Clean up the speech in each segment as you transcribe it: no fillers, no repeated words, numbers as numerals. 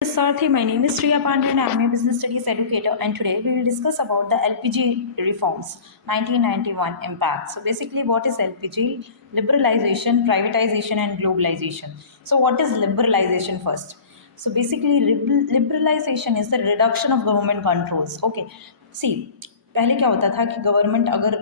Sarthi, my name is Shriya Pandey and I am a business studies educator, and today we will discuss about the LPG reforms 1991 impact. So basically what is LPG? Liberalization, privatization and globalization. So what is liberalization first? So basically liberalization is the reduction of government controls. Okay. See, पहले क्या होता था कि government अगर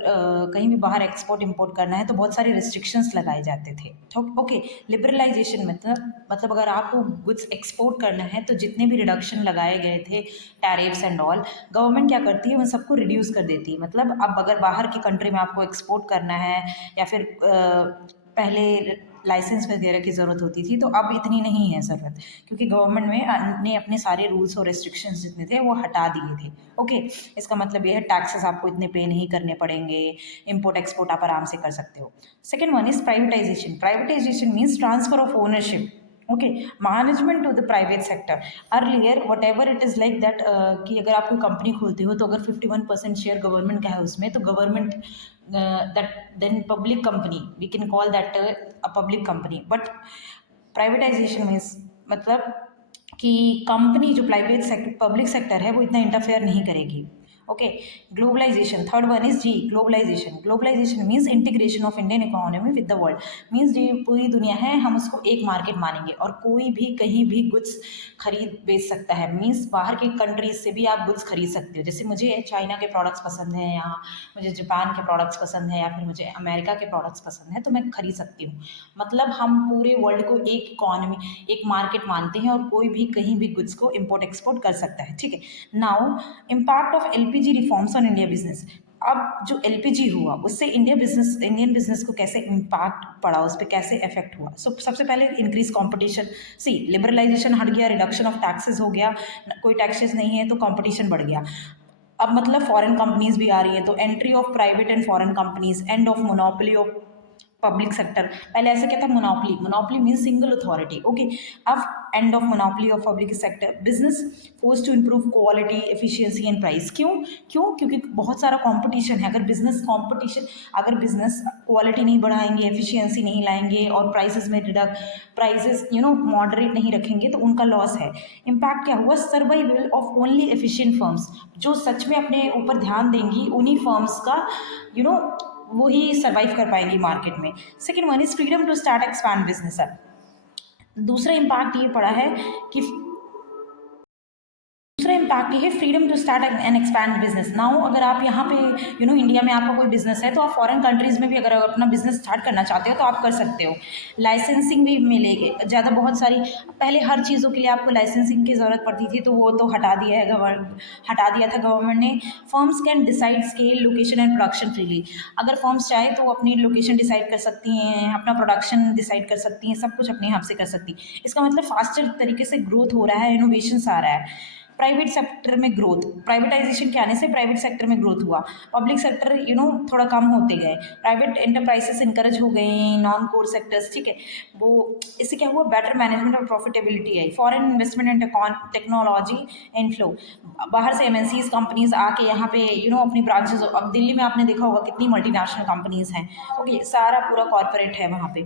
कहीं भी बाहर export import करना है तो बहुत सारे रिस्ट्रिक्शंस लगाए जाते थे। ओके। लिबरलाइजेशन मतलब अगर आपको गुड्स एक्सपोर्ट करना है तो जितने भी रिडक्शन लगाए गए थे, टैरिफ्स एंड ऑल, गवर्नमेंट क्या करती है उन सबको रिड्यूस कर देती है। मतलब अब अगर बाहर की कंट्री में आपको एक्सपोर्ट करना है या फिर पहले लाइसेंस वगैरह की ज़रूरत होती थी, तो अब इतनी नहीं है ज़रूरत, क्योंकि गवर्नमेंट ने अपने सारे रूल्स और रेस्ट्रिक्शंस जितने थे वो हटा दिए थे। ओके। इसका मतलब ये है टैक्सेस आपको इतने पे नहीं करने पड़ेंगे, इम्पोर्ट एक्सपोर्ट आप आराम से कर सकते हो। Second one is privatisation. Privatisation means transfer of ownership, okay, management to the private sector. Earlier whatever it is like that कि अगर आप कोई कंपनी खोलते हो तो अगर 51% शेयर गवर्नमेंट का है उसमें, तो government that then public company, we can call that a public company. But privatisation means मतलब कि कंपनी जो प्राइवेट सेक्टर पब्लिक सेक्टर है वो इतना इंटरफेयर नहीं करेगी। Okay. Globalisation, third one is जी globalisation. Globalisation means integration of Indian economy with the world. Means जो पूरी दुनिया है हम उसको एक मार्केट मानेंगे और कोई भी कहीं भी गुड्स खरीद बेच सकता है। मीन्स बाहर के कंट्रीज से भी आप गुड्स खरीद सकते हो। जैसे मुझे चाइना के प्रोडक्ट्स पसंद हैं, या मुझे जापान के प्रोडक्ट्स पसंद है, या फिर मुझे अमेरिका के प्रोडक्ट्स पसंद है, तो मैं खरीद सकती हूँ। मतलब हम पूरे वर्ल्ड को एक इकोनॉमी, एक मार्केट मानते हैं और कोई भी कहीं भी गुड्स को इम्पोर्ट एक्सपोर्ट कर सकता है। ठीक है। Now impact of LPG reforms on India business. अब जो एलपीजी हुआ उससे इंडियन बिजनेस को कैसे इम्पैक्ट पड़ा, उस पर कैसे इफेक्ट हुआ। सबसे पहले इंक्रीज कंपटीशन। सी, लिबरलाइजेशन हट गया, रिडक्शन ऑफ टैक्सेस हो गया, कोई टैक्सेस नहीं है तो कंपटीशन बढ़ गया। अब मतलब फॉरेन कंपनीज भी आ रही है, तो entry of private and foreign companies, end of monopoly of public sector. पहले ऐसे क्या था, monopoly, monopoly mean single authority. Okay. अब end of monopoly of public sector. Business force to improve quality, efficiency and price. क्योंकि बहुत सारा competition है। अगर बिजनेस क्वालिटी नहीं बढ़ाएंगे, एफिशिएंसी नहीं लाएंगे और प्राइसेस में प्राइसेस मॉडरेट नहीं रखेंगे तो उनका लॉस है। इम्पैक्ट क्या हुआ, survival of only efficient firms. जो सच में अपने ऊपर ध्यान देंगी उन्हीं फर्म्स का वो ही सर्वाइव कर पाएंगी मार्केट में। Second one is freedom to start expand business. दूसरा इम्पैक्ट ये पड़ा है कि दूसरा इम्पैक्ट ये है freedom to start and expand business. Now अगर आप यहाँ पे इंडिया में आपका कोई बिजनेस है तो आप फॉरेन कंट्रीज में भी अगर अपना बिजनेस स्टार्ट करना चाहते हो तो आप कर सकते हो। लाइसेंसिंग भी मिलेगी ज़्यादा, बहुत सारी। पहले हर चीज़ों के लिए आपको लाइसेंसिंग की ज़रूरत पड़ती थी, तो वो तो हटा दिया था गवर्नमेंट ने। Firms can decide scale, location and production freely. अगर फर्म्स चाहे तो अपनी लोकेशन डिसाइड कर सकती हैं, अपना प्रोडक्शन डिसाइड कर सकती हैं, सब कुछ अपने हिसाब से कर सकती हैं। इसका मतलब फास्टर तरीके से ग्रोथ हो रहा है, इनोवेशंस आ रहा है। प्राइवेट सेक्टर में ग्रोथ, प्राइवेटाइजेशन के आने से प्राइवेट सेक्टर में ग्रोथ हुआ। पब्लिक सेक्टर थोड़ा कम होते गए, प्राइवेट एंटरप्राइजेस इंकरेज हो गए, नॉन कोर सेक्टर्स। ठीक है। वो इससे क्या हुआ, बेटर मैनेजमेंट और profitability I. Foreign investment and technology inflow. बाहर से एमएनसीज कंपनीज आके यहाँ पे अपनी ब्रांचेज, अब दिल्ली में आपने देखा होगा कितनी मल्टीनेशनल कंपनीज हैं। ओके। सारा पूरा कॉर्पोरेट है वहाँ पे।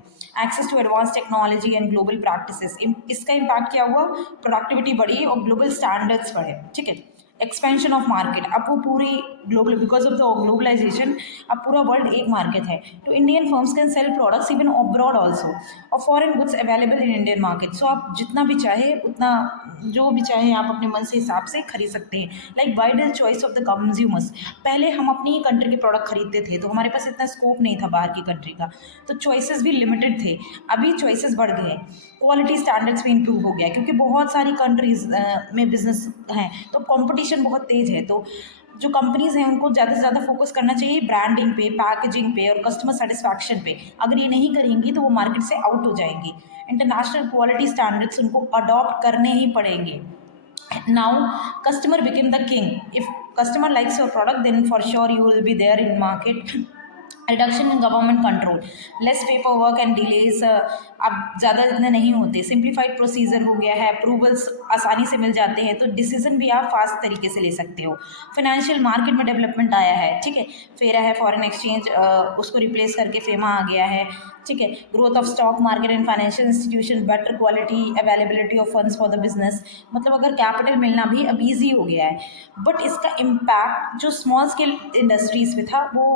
Access to advance technology and global practices. इसका इम्पैक्ट क्या हुआ, प्रोडक्टिविटी बढ़ी और ग्लोबल स्टैंडर्ड्स बढ़े। ठीक है। एक्सपेंशन ऑफ मार्केट, अब वो पूरी global, because of the globalization अब पूरा वर्ल्ड एक मार्केट है, तो Indian firms can sell products even abroad also, और foreign goods available in Indian market. So आप जितना भी चाहे उतना, जो भी चाहे आप अपने मन से हिसाब से खरीद सकते हैं। Like wider choice of the consumers. पहले हम अपनी ही कंट्री के प्रोडक्ट खरीदते थे तो हमारे पास इतना स्कोप नहीं था बाहर की कंट्री का, तो चॉइसेस भी लिमिटेड थे। अभी चॉइसेस बढ़ गए, क्वालिटी स्टैंडर्ड्स भी इंप्रूव हो गया, क्योंकि बहुत सारी कंट्रीज में बिजनेस हैं तो कंपटीशन बहुत तेज़ है। तो जो कंपनीज हैं उनको ज़्यादा से ज़्यादा फोकस करना चाहिए ब्रांडिंग पे, पैकेजिंग पे और कस्टमर सेटिस्फैक्शन पे। अगर ये नहीं करेंगी तो वो मार्केट से आउट हो जाएंगी। इंटरनेशनल क्वालिटी स्टैंडर्ड्स उनको अडॉप्ट करने ही पड़ेंगे। Now customer became the king. If customer likes your product, then for sure you will be there in market reduction in government control, less paper work and delays, अब ज़्यादा इतने नहीं होते, simplified procedure हो गया है, अप्रूवल्स आसानी से मिल जाते हैं, तो डिसीजन भी आप फास्ट तरीके से ले सकते हो। फाइनेंशियल मार्केट में डेवलपमेंट आया है, ठीक है, फेरा है, फॉरेन एक्सचेंज उसको रिप्लेस करके फेमा आ गया है, ठीक है, growth of stock market and financial institution, better quality availability of funds for the business, मतलब अगर कैपिटल मिलना भी अब ईजी हो गया है। बट इसका इम्पैक्ट जो स्मॉल स्केल इंडस्ट्रीज में था वो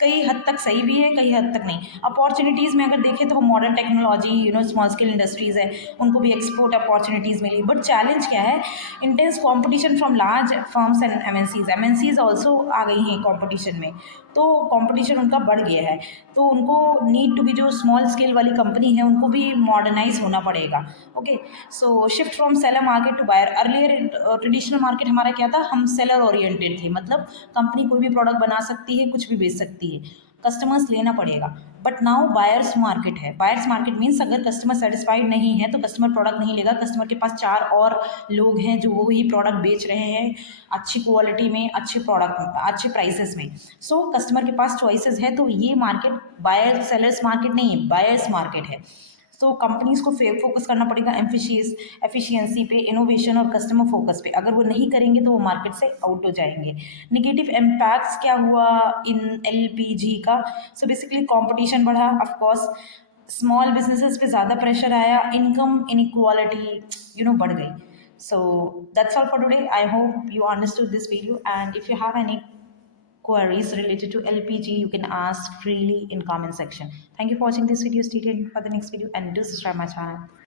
कई हद तक सही भी है, कई हद तक नहीं। अपॉर्चुनिटीज़ में अगर देखें तो modern technology, small scale industries है, उनको भी एक्सपोर्ट अपॉर्चुनिटीज़ मिली। बट चैलेंज क्या है? Intense competition from large firms and MNCs also आ गई हैं कॉम्पिटिशन में, तो कॉम्पिटिशन उनका बढ़ गया है, तो उनको नीड टू बी, जो स्मॉल स्केल वाली कंपनी है उनको भी मॉडर्नाइज होना पड़ेगा। Okay, so shift from seller market to buyer. Earlier traditional market हमारा क्या था? हम सेलर ओरिएंटेड थे, मतलब कंपनी कोई भी प्रोडक्ट बना सकती है, कुछ भी बेच सकती है, कस्टमर्स लेना पड़ेगा। बट नाउ बायर्स मार्केट है। बायर्स मार्केट मीन्स अगर कस्टमर सेटिस्फाइड नहीं है तो कस्टमर प्रोडक्ट नहीं लेगा, कस्टमर के पास चार और लोग हैं जो वही प्रोडक्ट बेच रहे हैं अच्छी क्वालिटी में, अच्छे प्रोडक्ट, अच्छे प्राइसेस में। सो कस्टमर के पास चॉइसेस है, तो ये मार्केट बायर सेलर्स मार्केट नहीं है, बायर्स मार्केट है। सो कंपनीज को फोकस करना पड़ेगा एफिशिएंसी पे, इनोवेशन और कस्टमर फोकस पे। अगर वो नहीं करेंगे तो वो मार्केट से आउट हो जाएंगे। नेगेटिव इम्पैक्ट्स क्या हुआ इन एलपीजी का? सो बेसिकली कंपटीशन बढ़ा, ऑफ कोर्स स्मॉल बिजनेसेस पे ज़्यादा प्रेशर आया, इनकम इनइक्वालिटी बढ़ गई। So that's all for today. I hope you understood this video, and if you have any queries related to LPG, you can ask freely in comment section. Thank you for watching this video. Stay tuned for the next video and do subscribe my channel.